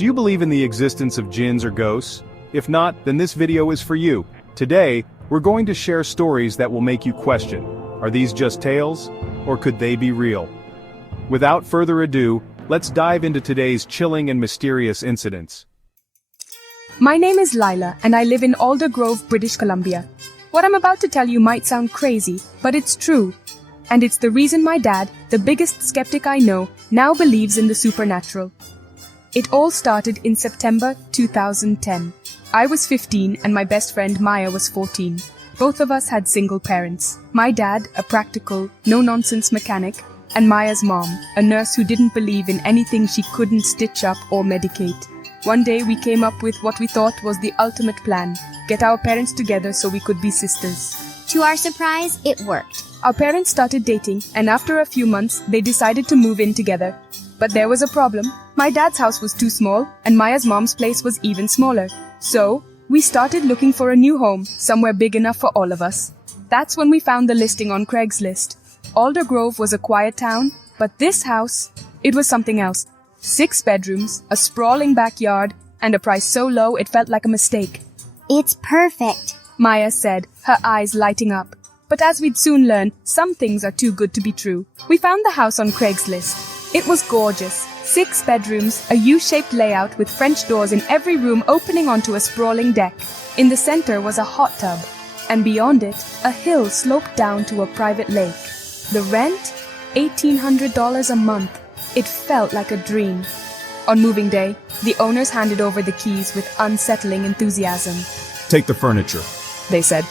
Do you believe in the existence of jinns or ghosts? If not, then this video is for you. Today, we're going to share stories that will make you question, are these just tales? Or could they be real? Without further ado, let's dive into today's chilling and mysterious incidents. My name is Lila, and I live in Alder Grove, British Columbia. What I'm about to tell you might sound crazy, but it's true. And it's the reason my dad, the biggest skeptic I know, now believes in the supernatural. It all started in September 2010. I was 15 and my best friend Maya was 14. Both of us had single parents. My dad, a practical, no-nonsense mechanic, and Maya's mom, a nurse who didn't believe in anything she couldn't stitch up or medicate. One day we came up with what we thought was the ultimate plan: get our parents together so we could be sisters. To our surprise, it worked. Our parents started dating, and after a few months, they decided to move in together. But there was a problem. My dad's house was too small, and Maya's mom's place was even smaller. So, we started looking for a new home, somewhere big enough for all of us. That's when we found the listing on Craigslist. Alder Grove was a quiet town, but this house, it was something else. 6 bedrooms, a sprawling backyard, and a price so low it felt like a mistake. It's perfect, Maya said, her eyes lighting up. But as we'd soon learn, some things are too good to be true. We found the house on Craigslist. It was gorgeous. 6 bedrooms, a U-shaped layout with French doors in every room opening onto a sprawling deck. In the center was a hot tub, and beyond it, a hill sloped down to a private lake. The rent? $1,800 a month. It felt like a dream. On moving day, the owners handed over the keys with unsettling enthusiasm. Take the furniture, They said.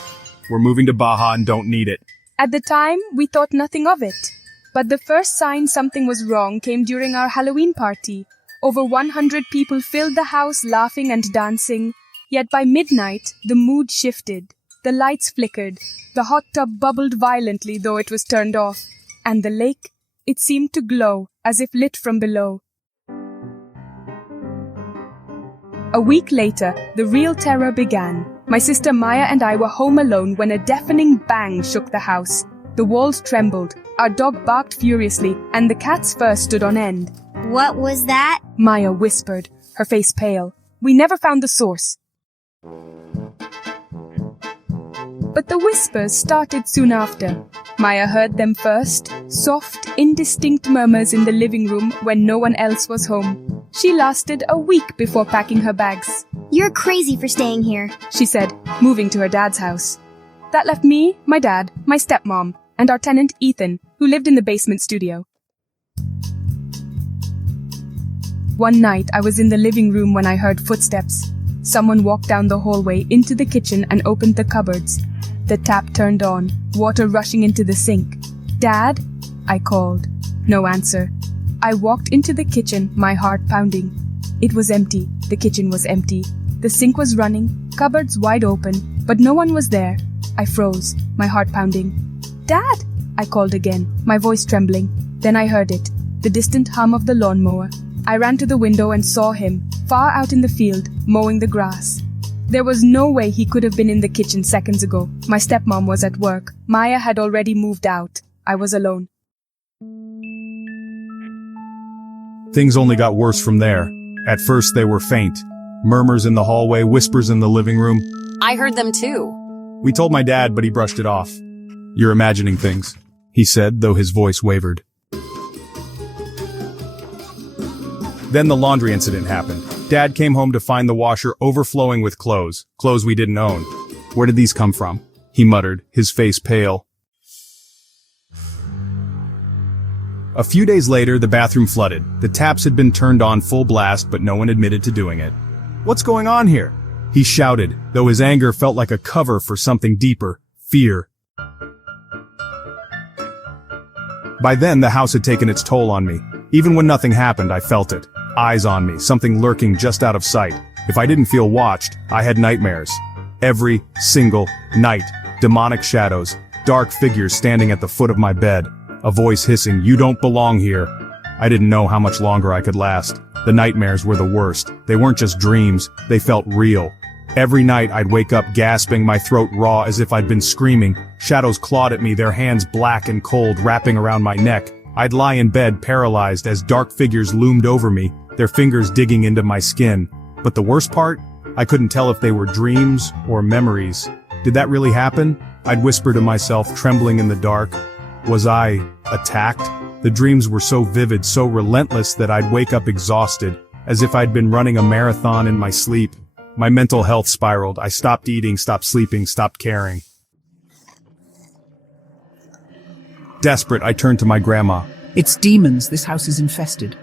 We're moving to Baja and don't need it. At the time, we thought nothing of it. But the first sign something was wrong came during our Halloween party. Over 100 people filled the house laughing and dancing. Yet by midnight, the mood shifted. The lights flickered. The hot tub bubbled violently, though it was turned off. And the lake, it seemed to glow, as if lit from below. A week later, the real terror began. My sister Maya and I were home alone when a deafening bang shook the house. The walls trembled, our dog barked furiously, and the cat's fur stood on end. What was that? Maya whispered, her face pale. We never found the source. But the whispers started soon after. Maya heard them first, soft, indistinct murmurs in the living room when no one else was home. She lasted a week before packing her bags. You're crazy for staying here, She said, moving to her dad's house. That left me, my dad, my stepmom, and our tenant Ethan, who lived in the basement studio. One night, I was in the living room when I heard footsteps. Someone walked down the hallway into the kitchen and opened the cupboards. The tap turned on, water rushing into the sink. Dad? I called. No answer. I walked into the kitchen, my heart pounding. It was empty. The kitchen was empty. The sink was running, cupboards wide open, but no one was there. I froze, my heart pounding. Dad! I called again, my voice trembling. Then I heard it, the distant hum of the lawnmower. I ran to the window and saw him, far out in the field, mowing the grass. There was no way he could have been in the kitchen seconds ago. My stepmom was at work. Maya had already moved out. I was alone. Things only got worse from there. At first they were faint. Murmurs in the hallway, whispers in the living room. I heard them too. We told my dad, but he brushed it off. You're imagining things, he said, though his voice wavered. Then the laundry incident happened. Dad came home to find the washer overflowing with clothes we didn't own. Where did these come from? He muttered, his face pale. A few days later, the bathroom flooded. The taps had been turned on full blast, but no one admitted to doing it. What's going on here? He shouted, though his anger felt like a cover for something deeper, fear. By then, the house had taken its toll on me. Even when nothing happened, I felt it. Eyes on me, something lurking just out of sight. If I didn't feel watched, I had nightmares. Every single night. Demonic shadows, dark figures standing at the foot of my bed. A voice hissing, "You don't belong here." I didn't know how much longer I could last. The nightmares were the worst. They weren't just dreams, they felt real. Every night I'd wake up gasping, my throat raw as if I'd been screaming. Shadows clawed at me, their hands black and cold wrapping around my neck. I'd lie in bed paralyzed as dark figures loomed over me, their fingers digging into my skin. But the worst part? I couldn't tell if they were dreams or memories. Did that really happen? I'd whisper to myself, trembling in the dark. Was I attacked? The dreams were so vivid, so relentless that I'd wake up exhausted, as if I'd been running a marathon in my sleep. My mental health spiraled. I stopped eating, stopped sleeping, stopped caring. Desperate, I turned to my grandma. It's demons. This house is infested.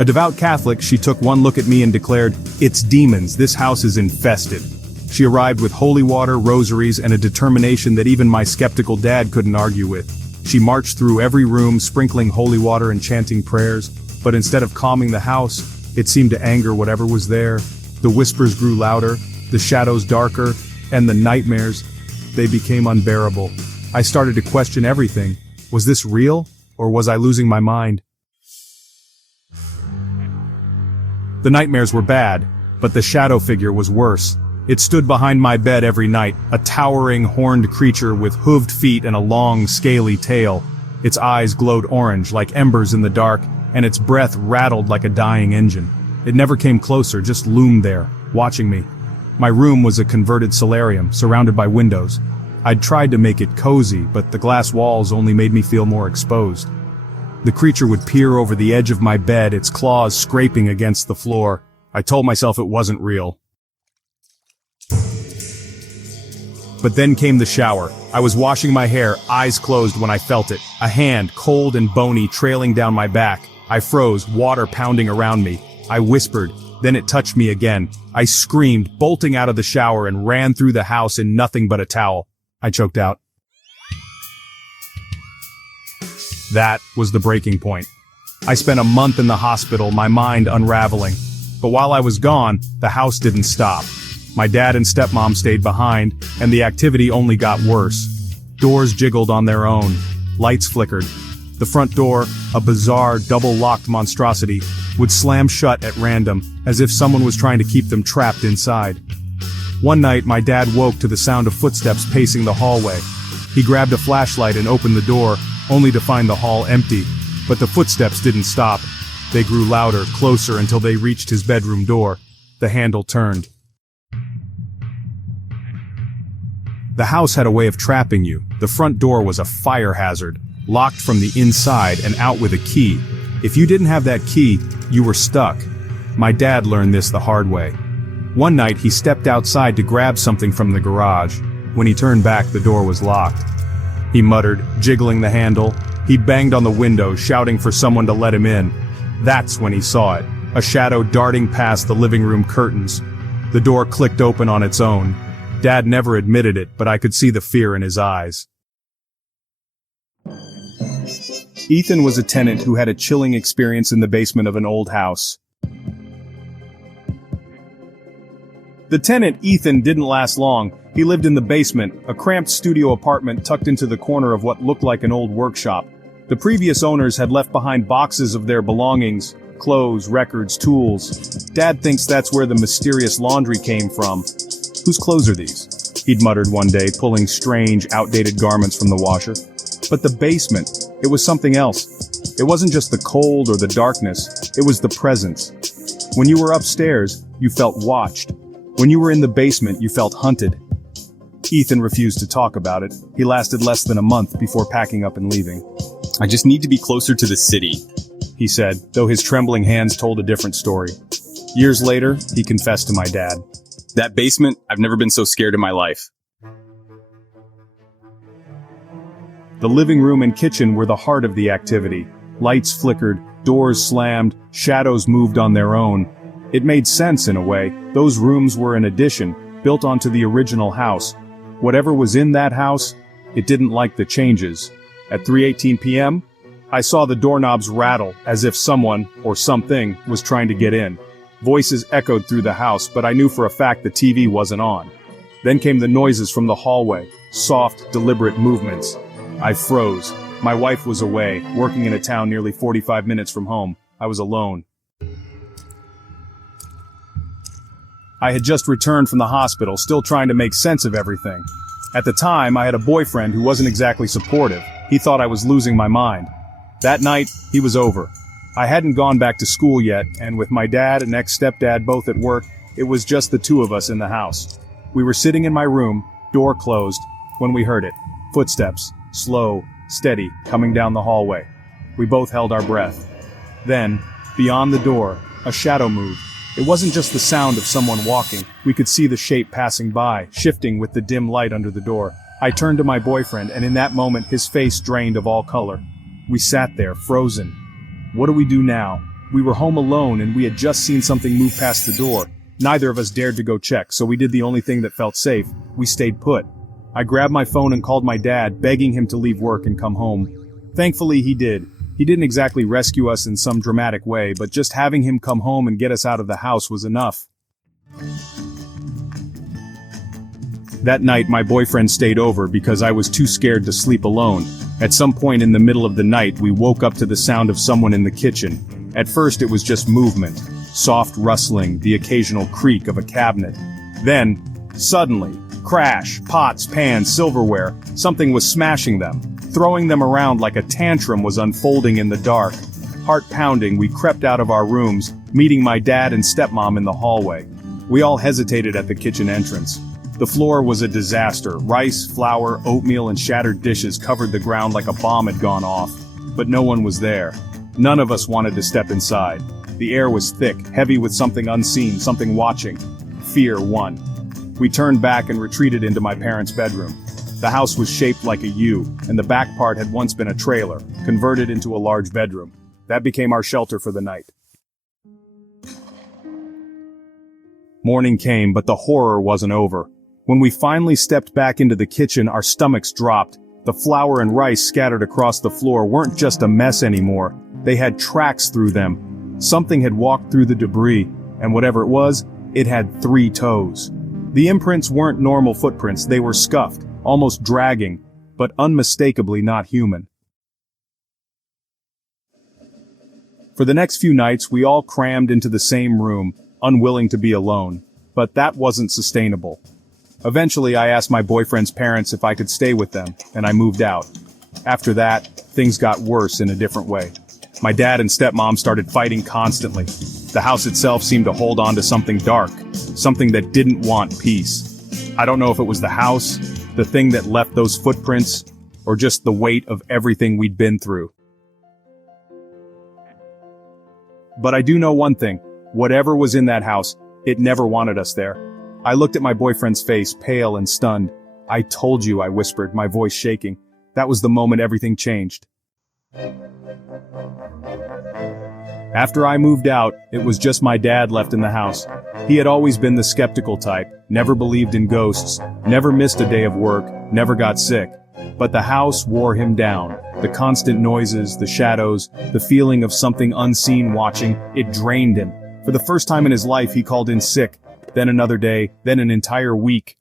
A devout Catholic, she took one look at me and declared, "It's demons, this house is infested." She arrived with holy water, rosaries, and a determination that even my skeptical dad couldn't argue with. She marched through every room, sprinkling holy water and chanting prayers, but instead of calming the house, it seemed to anger whatever was there. The whispers grew louder, the shadows darker, and the nightmares, they became unbearable. I started to question everything. Was this real, or was I losing my mind? The nightmares were bad, but the shadow figure was worse. It stood behind my bed every night, a towering, horned creature with hooved feet and a long, scaly tail. Its eyes glowed orange like embers in the dark, and its breath rattled like a dying engine. It never came closer, just loomed there, watching me. My room was a converted solarium, surrounded by windows. I'd tried to make it cozy, but the glass walls only made me feel more exposed. The creature would peer over the edge of my bed, its claws scraping against the floor. I told myself it wasn't real. But then came the shower. I was washing my hair, eyes closed when I felt it. A hand, cold and bony, trailing down my back. I froze, water pounding around me. I whispered, then it touched me again. I screamed, bolting out of the shower, and ran through the house in nothing but a towel. I choked out. That was the breaking point. I spent a month in the hospital, my mind unraveling. But while I was gone, the house didn't stop. My dad and stepmom stayed behind, and the activity only got worse. Doors jiggled on their own. Lights flickered. The front door, a bizarre, double-locked monstrosity, would slam shut at random, as if someone was trying to keep them trapped inside. One night, my dad woke to the sound of footsteps pacing the hallway. He grabbed a flashlight and opened the door, only to find the hall empty. But the footsteps didn't stop. They grew louder, closer, until they reached his bedroom door. The handle turned. The house had a way of trapping you. The front door was a fire hazard, locked from the inside and out with a key. If you didn't have that key, you were stuck. My dad learned this the hard way. One night, he stepped outside to grab something from the garage. When he turned back, the door was locked. He muttered, jiggling the handle. He banged on the window, shouting for someone to let him in. That's when he saw it, a shadow darting past the living room curtains. The door clicked open on its own. Dad never admitted it, but I could see the fear in his eyes. Ethan was a tenant who had a chilling experience in the basement of an old house. The tenant, Ethan, didn't last long. He lived in the basement, a cramped studio apartment tucked into the corner of what looked like an old workshop. The previous owners had left behind boxes of their belongings, clothes, records, tools. Dad thinks that's where the mysterious laundry came from. Whose clothes are these? He'd muttered one day, pulling strange, outdated garments from the washer. But the basement, it was something else. It wasn't just the cold or the darkness, it was the presence. When you were upstairs, you felt watched. When you were in the basement, you felt hunted. Ethan refused to talk about it. He lasted less than a month before packing up and leaving. I just need to be closer to the city, he said, though his trembling hands told a different story. Years later, he confessed to my dad. That basement, I've never been so scared in my life. The living room and kitchen were the heart of the activity. Lights flickered, doors slammed, shadows moved on their own. It made sense in a way. Those rooms were an addition, built onto the original house. Whatever was in that house, it didn't like the changes. At 3:18 p.m., I saw the doorknobs rattle as if someone, or something, was trying to get in. Voices echoed through the house, but I knew for a fact the TV wasn't on. Then came the noises from the hallway, soft, deliberate movements. I froze. My wife was away, working in a town nearly 45 minutes from home. I was alone. I had just returned from the hospital, still trying to make sense of everything. At the time, I had a boyfriend who wasn't exactly supportive. He thought I was losing my mind. That night, he was over. I hadn't gone back to school yet, and with my dad and ex-stepdad both at work, it was just the two of us in the house. We were sitting in my room, door closed, when we heard it. Footsteps, slow, steady, coming down the hallway. We both held our breath. Then, beyond the door, a shadow moved. It wasn't just the sound of someone walking. We could see the shape passing by, shifting with the dim light under the door. I turned to my boyfriend, and in that moment, his face drained of all color. We sat there, frozen. What do we do now? We were home alone, and we had just seen something move past the door. Neither of us dared to go check, so we did the only thing that felt safe. We stayed put. I grabbed my phone and called my dad, begging him to leave work and come home. Thankfully, he did. He didn't exactly rescue us in some dramatic way, but just having him come home and get us out of the house was enough. That night, my boyfriend stayed over because I was too scared to sleep alone. At some point in the middle of the night, we woke up to the sound of someone in the kitchen. At first, it was just movement, soft rustling, the occasional creak of a cabinet. Then, suddenly, crash, pots, pans, silverware, something was smashing them. Throwing them around like a tantrum was unfolding in the dark. Heart pounding, we crept out of our rooms, meeting my dad and stepmom in the hallway. We all hesitated at the kitchen entrance. The floor was a disaster. Rice, flour, oatmeal, and shattered dishes covered the ground like a bomb had gone off. But no one was there. None of us wanted to step inside. The air was thick, heavy with something unseen, something watching. Fear won. We turned back and retreated into my parents' bedroom. The house was shaped like a U, and the back part had once been a trailer, converted into a large bedroom. That became our shelter for the night. Morning came, but the horror wasn't over. When we finally stepped back into the kitchen, our stomachs dropped. The flour and rice scattered across the floor weren't just a mess anymore. They had tracks through them. Something had walked through the debris, and whatever it was, it had 3 toes. The imprints weren't normal footprints, they were scuffed, almost dragging, but unmistakably not human. For the next few nights, we all crammed into the same room, unwilling to be alone. But that wasn't sustainable. Eventually, I asked my boyfriend's parents if I could stay with them, and I moved out. After that, things got worse in a different way. My dad and stepmom started fighting constantly. The house itself seemed to hold on to something dark, something that didn't want peace. I don't know if it was the house, the thing that left those footprints, or just the weight of everything we'd been through. But I do know one thing, whatever was in that house, it never wanted us there. I looked at my boyfriend's face, pale and stunned. "I told you," I whispered, my voice shaking. That was the moment everything changed. After I moved out, it was just my dad left in the house. He had always been the skeptical type, never believed in ghosts, never missed a day of work, never got sick. But the house wore him down. The constant noises, the shadows, the feeling of something unseen watching, it drained him. For the first time in his life, he called in sick, then another day, then an entire week.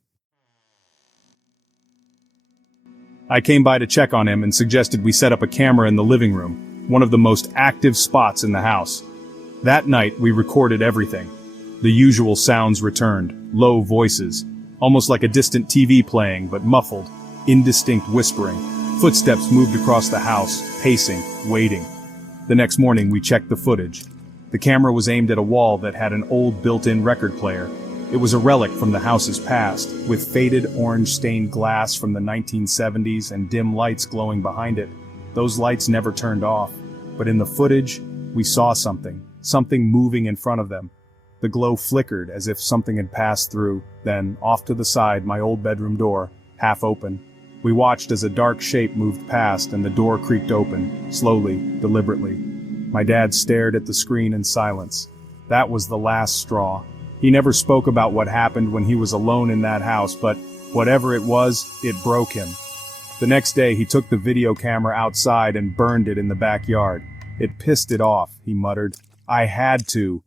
I came by to check on him and suggested we set up a camera in the living room, one of the most active spots in the house. That night, we recorded everything. The usual sounds returned, low voices, almost like a distant TV playing, but muffled, indistinct whispering. Footsteps moved across the house, pacing, waiting. The next morning, we checked the footage. The camera was aimed at a wall that had an old built-in record player. It was a relic from the house's past, with faded orange-stained glass from the 1970s and dim lights glowing behind it. Those lights never turned off, but in the footage, we saw something moving in front of them. The glow flickered as if something had passed through, then, off to the side, my old bedroom door, half open. We watched as a dark shape moved past and the door creaked open, slowly, deliberately. My dad stared at the screen in silence. That was the last straw. He never spoke about what happened when he was alone in that house, but whatever it was, it broke him. The next day, he took the video camera outside and burned it in the backyard. "It pissed it off," he muttered. "I had to."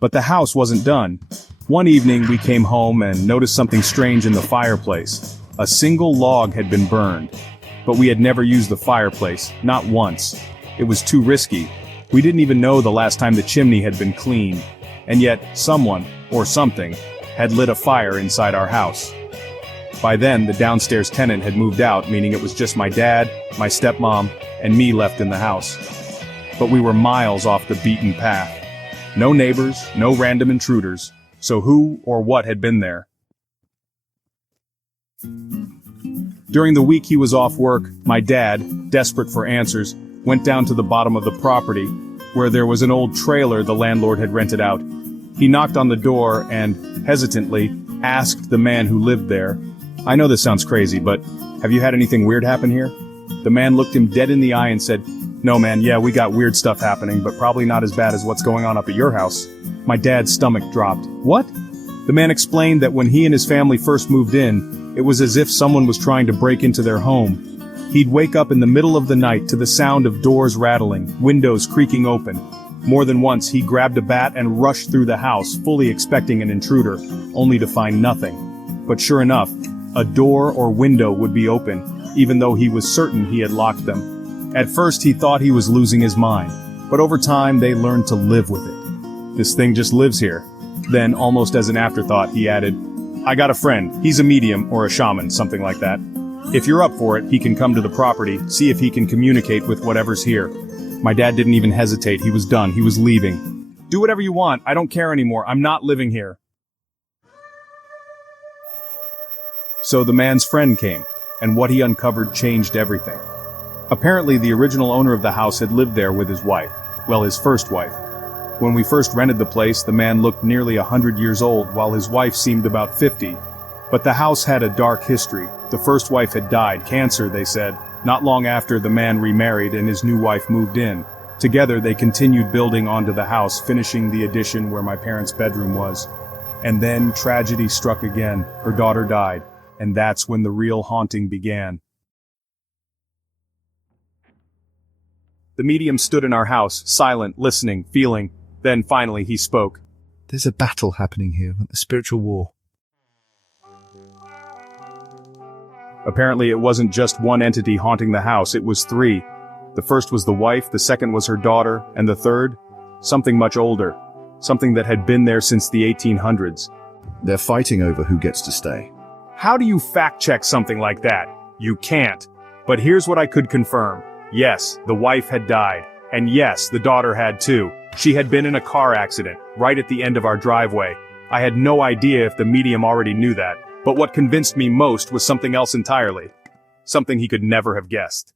But the house wasn't done. One evening, we came home and noticed something strange in the fireplace. A single log had been burned. But we had never used the fireplace, not once. It was too risky. We didn't even know the last time the chimney had been cleaned. And yet, someone, or something, had lit a fire inside our house. By then, the downstairs tenant had moved out, meaning it was just my dad, my stepmom, and me left in the house. But we were miles off the beaten path. No neighbors, no random intruders. So who or what had been there? During the week he was off work, my dad, desperate for answers, went down to the bottom of the property, where there was an old trailer the landlord had rented out. He knocked on the door and, hesitantly, asked the man who lived there, "I know this sounds crazy, but have you had anything weird happen here?" The man looked him dead in the eye and said, "No man, yeah, we got weird stuff happening, but probably not as bad as what's going on up at your house." My dad's stomach dropped. "What?" The man explained that when he and his family first moved in, it was as if someone was trying to break into their home. He'd wake up in the middle of the night to the sound of doors rattling, windows creaking open. More than once he grabbed a bat and rushed through the house, fully expecting an intruder, only to find nothing. But sure enough, a door or window would be open, even though he was certain he had locked them. At first he thought he was losing his mind, but over time they learned to live with it. "This thing just lives here." Then, almost as an afterthought, he added, "I got a friend, he's a medium or a shaman, something like that. If you're up for it, he can come to the property, see if he can communicate with whatever's here." My dad didn't even hesitate, he was done, he was leaving. "Do whatever you want, I don't care anymore, I'm not living here." So the man's friend came, and what he uncovered changed everything. Apparently the original owner of the house had lived there with his wife, well, his first wife. When we first rented the place, the man looked nearly 100 years old, while his wife seemed about 50. But the house had a dark history. The first wife had died, cancer, they said. Not long after, the man remarried and his new wife moved in. Together, they continued building onto the house, finishing the addition where my parents' bedroom was. And then tragedy struck again. Her daughter died, and that's when the real haunting began. The medium stood in our house, silent, listening, feeling. Then finally he spoke. "There's a battle happening here, a spiritual war." Apparently it wasn't just one entity haunting the house, it was three. The first was the wife, the second was her daughter, and the third? Something much older. Something that had been there since the 1800s. They're fighting over who gets to stay. How do you fact-check something like that? You can't. But here's what I could confirm. Yes, the wife had died. And yes, the daughter had too. She had been in a car accident, right at the end of our driveway. I had no idea if the medium already knew that, but what convinced me most was something else entirely. Something he could never have guessed.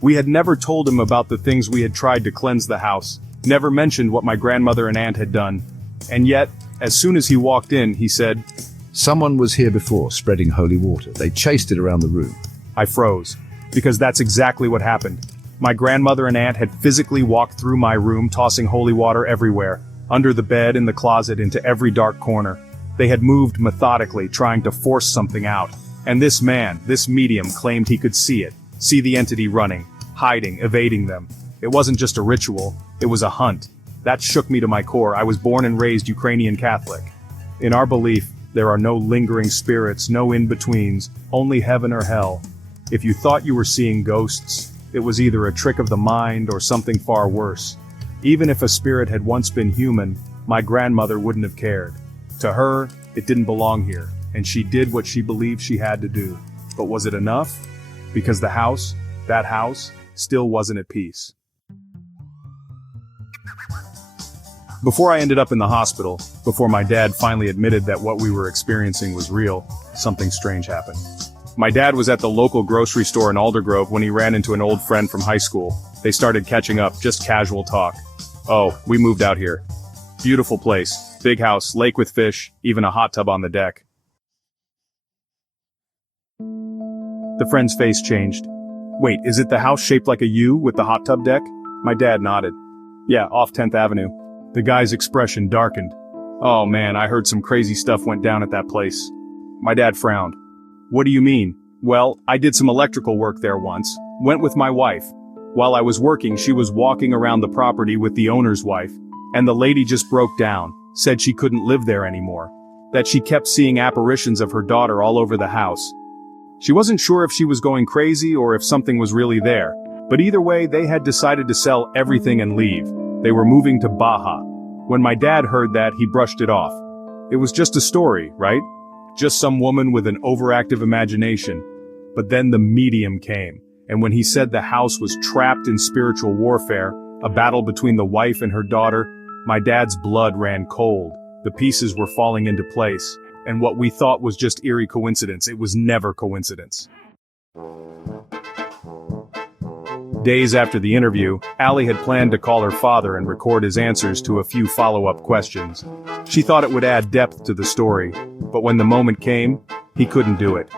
We had never told him about the things we had tried to cleanse the house, never mentioned what my grandmother and aunt had done. And yet, as soon as he walked in, he said, "Someone was here before, spreading holy water. They chased it around the room." I froze, because that's exactly what happened. My grandmother and aunt had physically walked through my room, tossing holy water everywhere, under the bed, in the closet, into every dark corner. They had moved methodically, trying to force something out. And this man, this medium, claimed he could see it, see the entity running, hiding, evading them. It wasn't just a ritual, it was a hunt. That shook me to my core. I was born and raised Ukrainian Catholic. In our belief, there are no lingering spirits, no in-betweens, only heaven or hell. If you thought you were seeing ghosts, it was either a trick of the mind or something far worse. Even if a spirit had once been human, my grandmother wouldn't have cared. To her, it didn't belong here, and she did what she believed she had to do. But was it enough? Because the house, that house, still wasn't at peace. Before I ended up in the hospital, before my dad finally admitted that what we were experiencing was real, something strange happened. My dad was at the local grocery store in Aldergrove when he ran into an old friend from high school. They started catching up, just casual talk. "Oh, we moved out here. Beautiful place. Big house, lake with fish, even a hot tub on the deck." The friend's face changed. "Wait, is it the house shaped like a U with the hot tub deck?" My dad nodded. "Yeah, off 10th Avenue. The guy's expression darkened. "Oh man, I heard some crazy stuff went down at that place." My dad frowned. "What do you mean?" "Well, I did some electrical work there once. Went with my wife. While I was working, she was walking around the property with the owner's wife, and the lady just broke down, said she couldn't live there anymore. That she kept seeing apparitions of her daughter all over the house. She wasn't sure if she was going crazy or if something was really there, but either way, they had decided to sell everything and leave. They were moving to Baja. When my dad heard that, he brushed it off. It was just a story, right? Just some woman with an overactive imagination. But then the medium came, and when he said the house was trapped in spiritual warfare, a battle between the wife and her daughter, my dad's blood ran cold. The pieces were falling into place, and what we thought was just eerie coincidence, it was never coincidence. Days after the interview, Allie had planned to call her father and record his answers to a few follow-up questions. She thought it would add depth to the story, but when the moment came, he couldn't do it.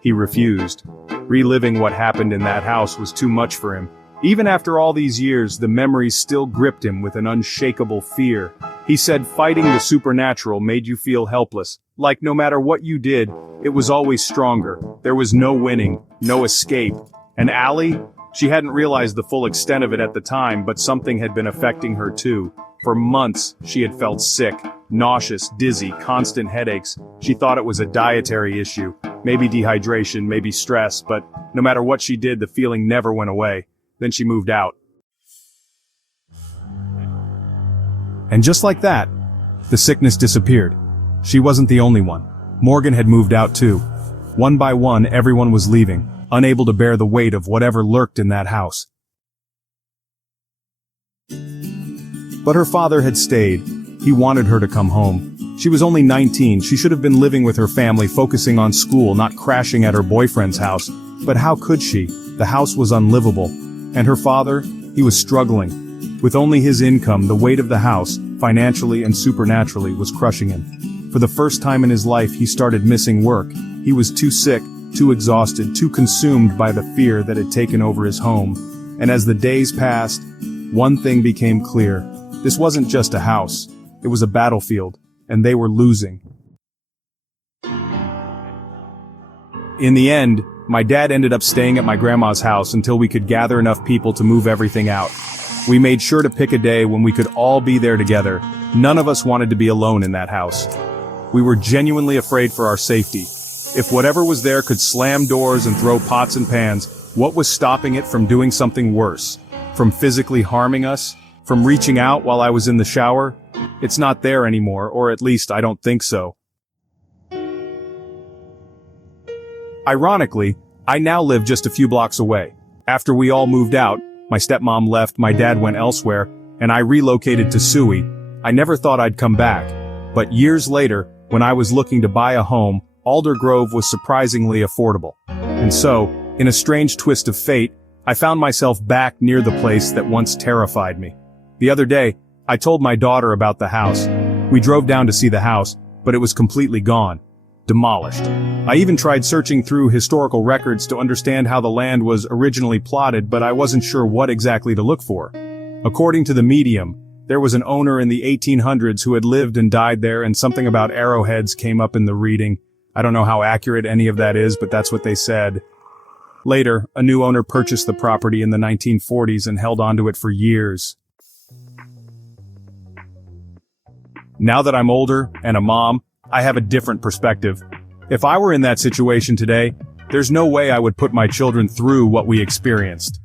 He refused. Reliving what happened in that house was too much for him. Even after all these years, the memories still gripped him with an unshakable fear. He said fighting the supernatural made you feel helpless, like no matter what you did, it was always stronger. There was no winning, no escape. And Allie? She hadn't realized the full extent of it at the time, but something had been affecting her too. For months, she had felt sick, nauseous, dizzy, constant headaches. She thought it was a dietary issue, maybe dehydration, maybe stress, but no matter what she did, the feeling never went away. Then she moved out. And just like that, the sickness disappeared. She wasn't the only one. Morgan had moved out too. One by one, everyone was leaving, unable to bear the weight of whatever lurked in that house. But her father had stayed. He wanted her to come home. She was only 19, she should have been living with her family, focusing on school, not crashing at her boyfriend's house. But how could she? The house was unlivable. And her father? He was struggling. With only his income, the weight of the house, financially and supernaturally, was crushing him. For the first time in his life, he started missing work. He was too sick, too exhausted, too consumed by the fear that had taken over his home. And as the days passed, one thing became clear. This wasn't just a house. It was a battlefield, and they were losing. In the end, my dad ended up staying at my grandma's house until we could gather enough people to move everything out. We made sure to pick a day when we could all be there together. None of us wanted to be alone in that house. We were genuinely afraid for our safety. If whatever was there could slam doors and throw pots and pans, what was stopping it from doing something worse? From physically harming us? From reaching out while I was in the shower? It's not there anymore, or at least I don't think so. Ironically, I now live just a few blocks away. After we all moved out, my stepmom left, my dad went elsewhere, and I relocated to Suey. I never thought I'd come back. But years later, when I was looking to buy a home, Alder Grove was surprisingly affordable. And so, in a strange twist of fate, I found myself back near the place that once terrified me. The other day, I told my daughter about the house. We drove down to see the house, but it was completely gone. Demolished. I even tried searching through historical records to understand how the land was originally plotted, but I wasn't sure what exactly to look for. According to the medium, there was an owner in the 1800s who had lived and died there, and something about arrowheads came up in the reading. I don't know how accurate any of that is, but that's what they said. Later, a new owner purchased the property in the 1940s and held onto it for years. Now that I'm older and a mom, I have a different perspective. If I were in that situation today, there's no way I would put my children through what we experienced.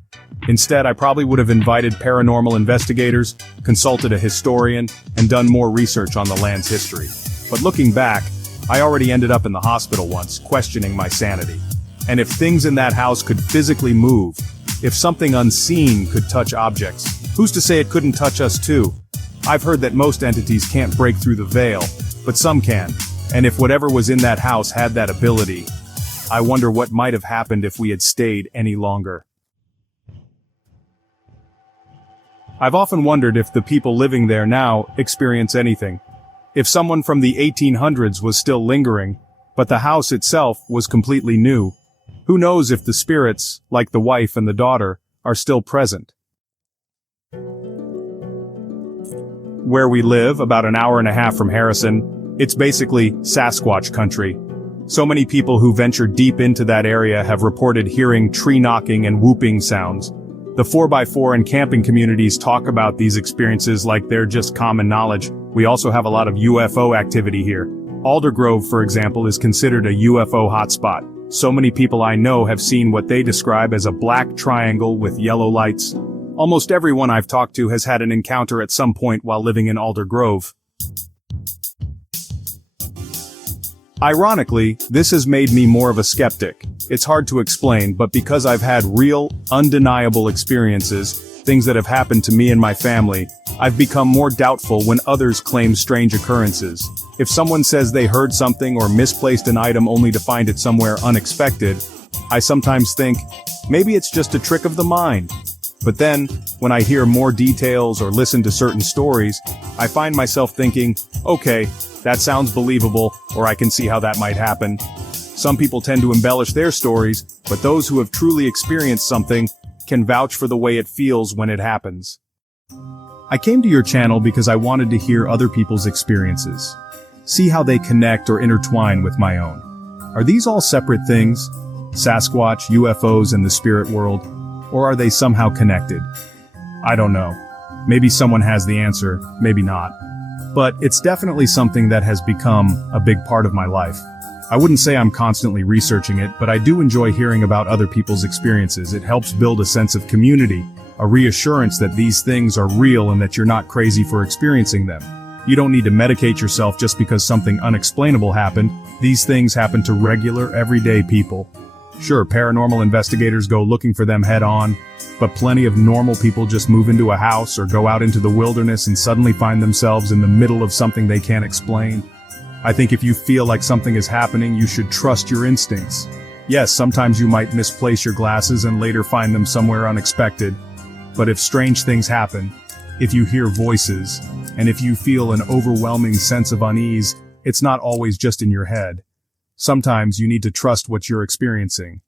Instead, I probably would have invited paranormal investigators, consulted a historian, and done more research on the land's history. But looking back, I already ended up in the hospital once, questioning my sanity. And if things in that house could physically move, if something unseen could touch objects, who's to say it couldn't touch us too? I've heard that most entities can't break through the veil, but some can. And if whatever was in that house had that ability, I wonder what might have happened if we had stayed any longer. I've often wondered if the people living there now experience anything. If someone from the 1800s was still lingering, but the house itself was completely new. Who knows if the spirits, like the wife and the daughter, are still present. Where we live, about an hour and a half from Harrison, it's basically Sasquatch country. So many people who venture deep into that area have reported hearing tree knocking and whooping sounds. The 4x4 and camping communities talk about these experiences like they're just common knowledge. We also have a lot of UFO activity here. Alder Grove, for example, is considered a UFO hotspot. So many people I know have seen what they describe as a black triangle with yellow lights. Almost everyone I've talked to has had an encounter at some point while living in Alder Grove. Ironically, this has made me more of a skeptic. It's hard to explain, but because I've had real, undeniable experiences, things that have happened to me and my family, I've become more doubtful when others claim strange occurrences. If someone says they heard something or misplaced an item only to find it somewhere unexpected, I sometimes think, maybe it's just a trick of the mind. But then, when I hear more details or listen to certain stories, I find myself thinking, okay, that sounds believable, or I can see how that might happen. Some people tend to embellish their stories, but those who have truly experienced something can vouch for the way it feels when it happens. I came to your channel because I wanted to hear other people's experiences. See how they connect or intertwine with my own. Are these all separate things? Sasquatch, UFOs, and the spirit world? Or are they somehow connected? I don't know. Maybe someone has the answer, maybe not. But it's definitely something that has become a big part of my life. I wouldn't say I'm constantly researching it, but I do enjoy hearing about other people's experiences. It helps build a sense of community, a reassurance that these things are real and that you're not crazy for experiencing them. You don't need to medicate yourself just because something unexplainable happened. These things happen to regular, everyday people. Sure, paranormal investigators go looking for them head on, but plenty of normal people just move into a house or go out into the wilderness and suddenly find themselves in the middle of something they can't explain. I think if you feel like something is happening, you should trust your instincts. Yes, sometimes you might misplace your glasses and later find them somewhere unexpected. But if strange things happen, if you hear voices, and if you feel an overwhelming sense of unease, it's not always just in your head. Sometimes you need to trust what you're experiencing.